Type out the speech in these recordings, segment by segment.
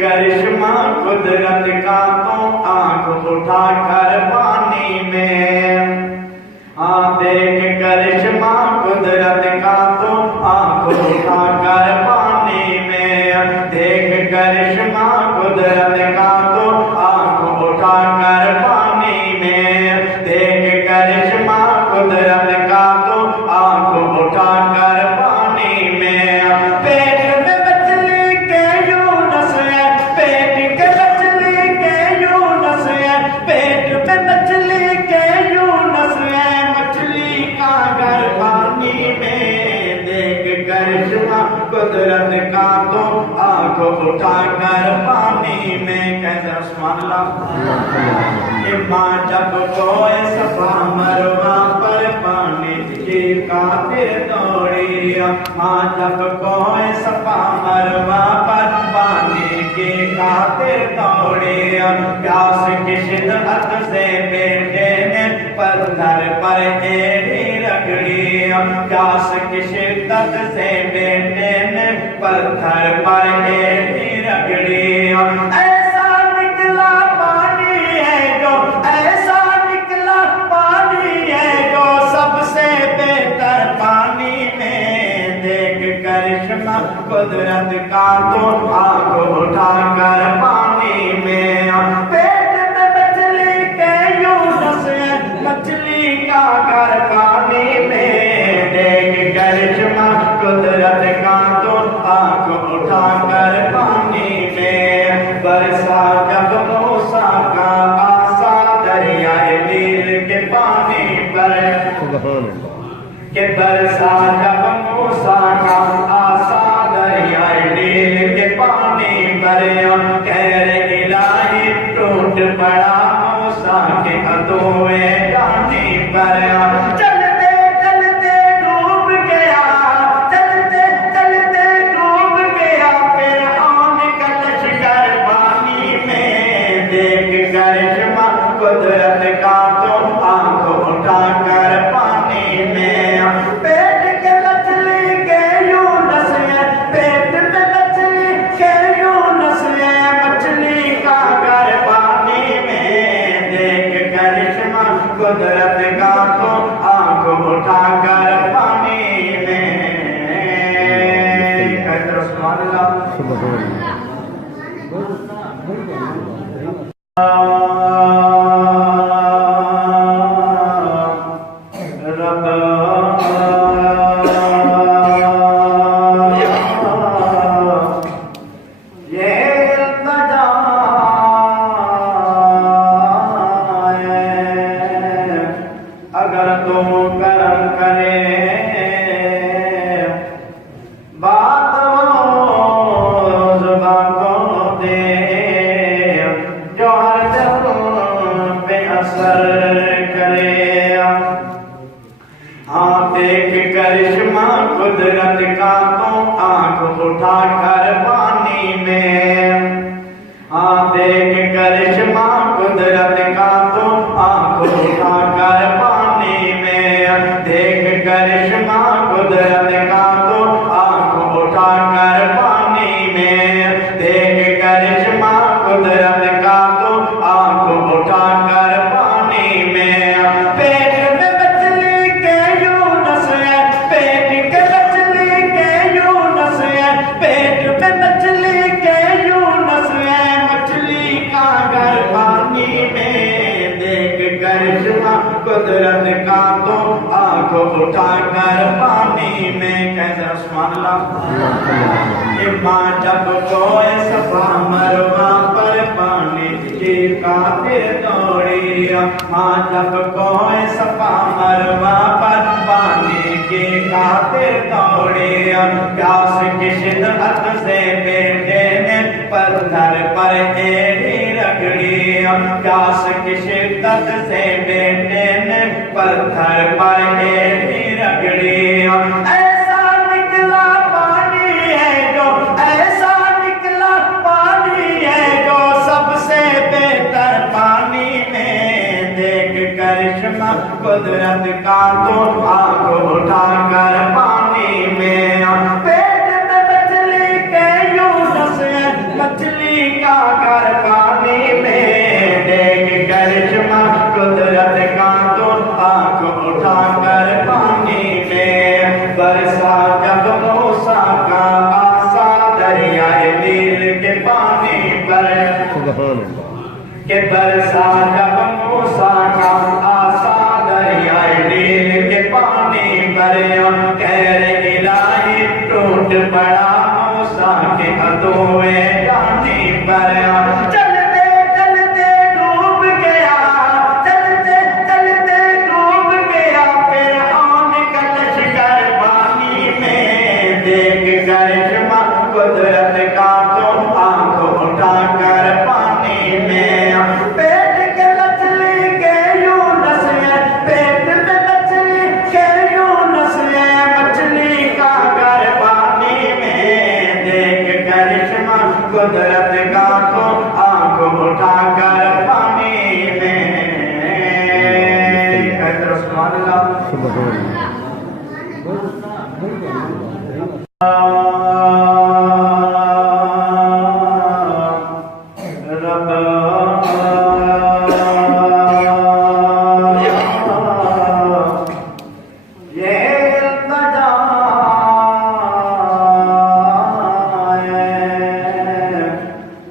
کرشمہ قدرت کا تو آنکھ اٹھا کر پانی میں، دیکھ کرشمہ قدرت کا تو آنکھ اٹھا کر پانی میں، دیکھ کرشمہ قدرت کا تو آنکھ اٹھا کر پانی میں، دیکھ کرشمہ قدرت کا تو آنکھ اٹھا کر پانی میں، پیٹ میں مچھلی کے یونس ہے، پیٹ کے مچھلی کے یونس ہے، پیٹ میں مچھلی کے یونس ہے، مچھلی کا گھر پانی میں، دیکھ کرشمہ قدرت کا تو آنکھ اٹھا کر پانی میں، کہتے ہیں سبحان اللہ۔ ماں جب کوئے صفا مروہ پر پانی کی خاطر دوڑی، ماں جب کوئے صفا مروہ پر پانی کی خاطر دوڑی، پیاس کی شدت سے بیٹے نے پتھر پر ایڑی رگڑی، پیاس کی شدت سے بیٹے نے پتھر پر ایڑی رگڑی، ایسا نکلا پانی ہے جو، ایسا نکلا پانی ہے جو سب سے بہتر پانی میں، دیکھ کرشمہ قدرت کا تو آنکھ اٹھا کر پانی میں، پیٹ میں مچھلی کے یونس ہے، مچھلی کا گھر پانی میں، دیکھ کرشمہ قدرت کا تو آنکھ اٹھا کر پانی میں، برسا جب موسیٰ کا آسا دریائے نیل کے پانی پر، کہ برسا جب موسیٰ کا آسا دریائے نیل کے پانی پر، خیر الہی ٹوٹ پڑا موسیٰ کے عدوِ جانی پر، چلتے چلتے ڈوب گیا، چلتے چلتے ڈوب گیا فرعون کا لشکر پانی میں، دیکھ کرشمہ قدرت کا تو آنکھ اٹھا کر پانی میں، پیٹ کے مچھلی کے یونس ہے، پیٹ میں مچھلی کے یونس ہے، مچھلی کا گھر پانی میں، دیکھ کرشمہ قدرت کا تو آنکھ اٹھا کر پانی میں، کہتے ہیں سبحان اللہ۔ اگر تم کرم کرے بات وہ زبان کو دے، جو ہر دل پہ اثر کرے، دیکھ کرشمہ قدرت کا تو آنکھ اٹھا کر پانی میں، دیکھ کرشمہ قدرت کا تو آنکھ اٹھا کر پانی میں، دیکھ کرشمہ قدرت کا تو آنکھ اٹھا کر پانی میں، دیکھ کرشمہ قدرت کا تو آنکھ اٹھا کر پانی میں، پیٹ میں مچھلی کے یونس ہے، پیٹ کے مچھلی کے یونس ہے، پیٹ میں مچھلی کے یونس ہے، مچھلی کا گھر پانی میں، دیکھ کرشمہ قدرت کا تو آنکھ اٹھا کر پانی میں، کہتے ہیں سبحان اللہ۔ ماں جب کوئے صفا مروہ پر پانی کی خاطر دوڑی، ماں جب کوئے صفا مروہ پر پانی کی خاطر دوڑے پیاس کی شدت سے بیٹے نے پتھر پر ایڑی رگڑی پیاس کی شدت سے بیٹے نے پتھر پر ایڑی رگڑی ایسا نکلا پانی ہے جو ایسا نکلا پانی ہے جو سب سے بہتر پانی میں دیکھ کرشمہ قدرت کا تو آنکھ اٹھا کر پانی میں پیٹ میں مچھلی کے یونس ہے مچھلی کا گھر پانی میں دیکھ کرشمہ قدرت کا تو آنکھ اٹھا کر پانی میں برسا جب موسیٰ کا آسا دریائے نیل کے پانی پر کہ برسا جب موسیٰ کا آسا دریائے نیل کے پانی پر کہر الہی ٹوٹ پڑا موسیٰ کے عدوِ جانی پر چلتے چلتے ڈوب گیا چلتے چلتے ڈوب گیا فرعون کا لشکر پانی میں دیکھ کرشمہ قدرت کا تو آنکھ اٹھا کر پانی میں پیٹ کے مچھلی کے یونس ہے پیٹ میں مچھلی کے یونس ہے مچھلی کا گھر پانی میں دیکھ کرشمہ قدرت کا تو آنکھ اٹھا کر پانی میں کہتے ہیں سبحان اللہ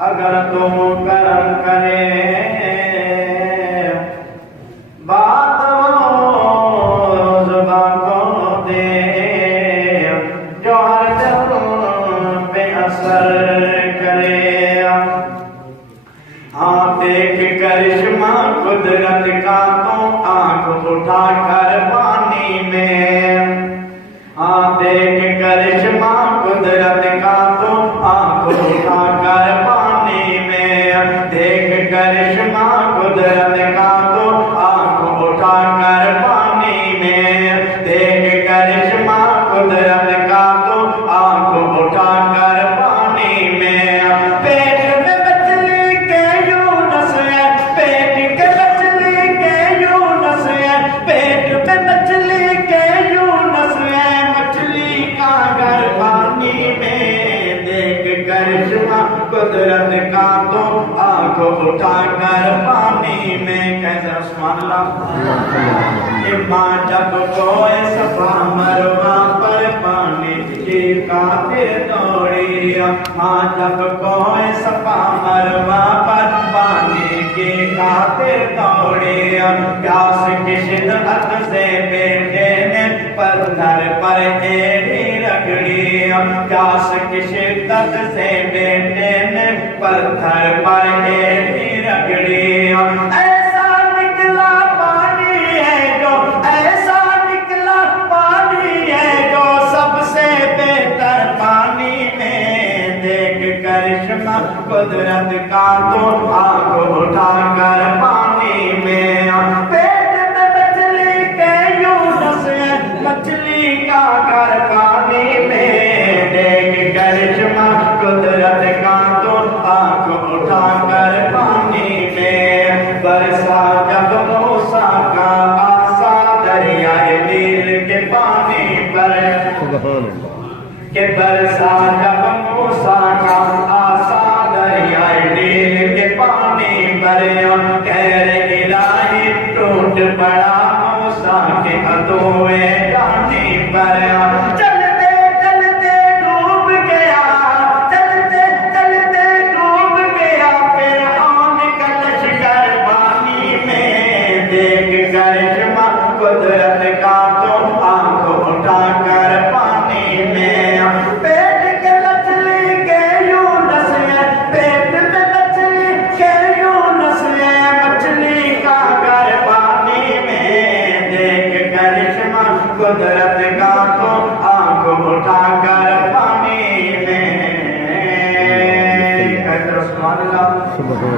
اگر تم کرم کرے بات وہ زباں کو دے جو ہر دل پہ اثر کرے ہاں دیکھ کرشمہ قدرت کا تو آنکھ اٹھا کر پانی میں ہاں دیکھ کرشمہ قدرت کا تو آنکھ اٹھا کر پانی میں دیکھ کرشمہ قدرت کا تو آنکھ اٹھا کر پانی میں دیکھ کرشمہ قدرت کا تو آنکھ اٹھا کر پانی میں پیٹ میں مچھلی کے یونس ہے پیٹ کے مچھلی کے یونس ہے پیٹ میں مچھلی کے یونس ہے مچھلی کا گھر پانی میں دیکھ کرشمہ قدرت کا تو آنکھ اٹھا کر پانی میں کہتے ہیں سبحان اللہ ماں جب کوئی صفا مروہ پر پانی کی خاطر دوڑی ماں جب کوئی صفا مروہ پر پانی کی خاطر دوڑی پیاس کی شدت سے بیٹے نے پتھر پر ایڑی رگڑی پیاس کی شدت سے بیٹے نے پتھر پر ایڑی رگڑی ایسا نکلا پانی ہے جو ایسا نکلا پانی ہے جو سب سے بہتر پانی میں دیکھ کرشمہ قدرت کا تو آنکھ اٹھا کر پانی میں پیٹ میں مچھلی کے یونس ہے مچھلی کا گھر پانی میں دیکھ کرشمہ قدرت کا تو آنکھ اٹھا کر پانی میں برسا جب موسیٰ کا آسا دریائے نیل کے پانی پر کہ برسا جب موسیٰ کا آسا دریائے نیل کے پانی پر کہر الہی ٹوٹ پڑا موسیٰ کے عدوِ جانی پر چلتے چلتے ڈوب گیا چلتے چلتے ڈوب گیا فرعون کا لشکر پانی میں دیکھ کرشمہ قدرت کا تو آنکھ اٹھا کر پانی میں پیٹ کے مچھلی کے یونس ہے پیٹ میں مچھلی کے یونس ہے مچھلی کا گھر پانی میں دیکھ کرشمہ قدرت لگا تو آنکھ اٹھا کر پانی میں کہتے رسول اللہ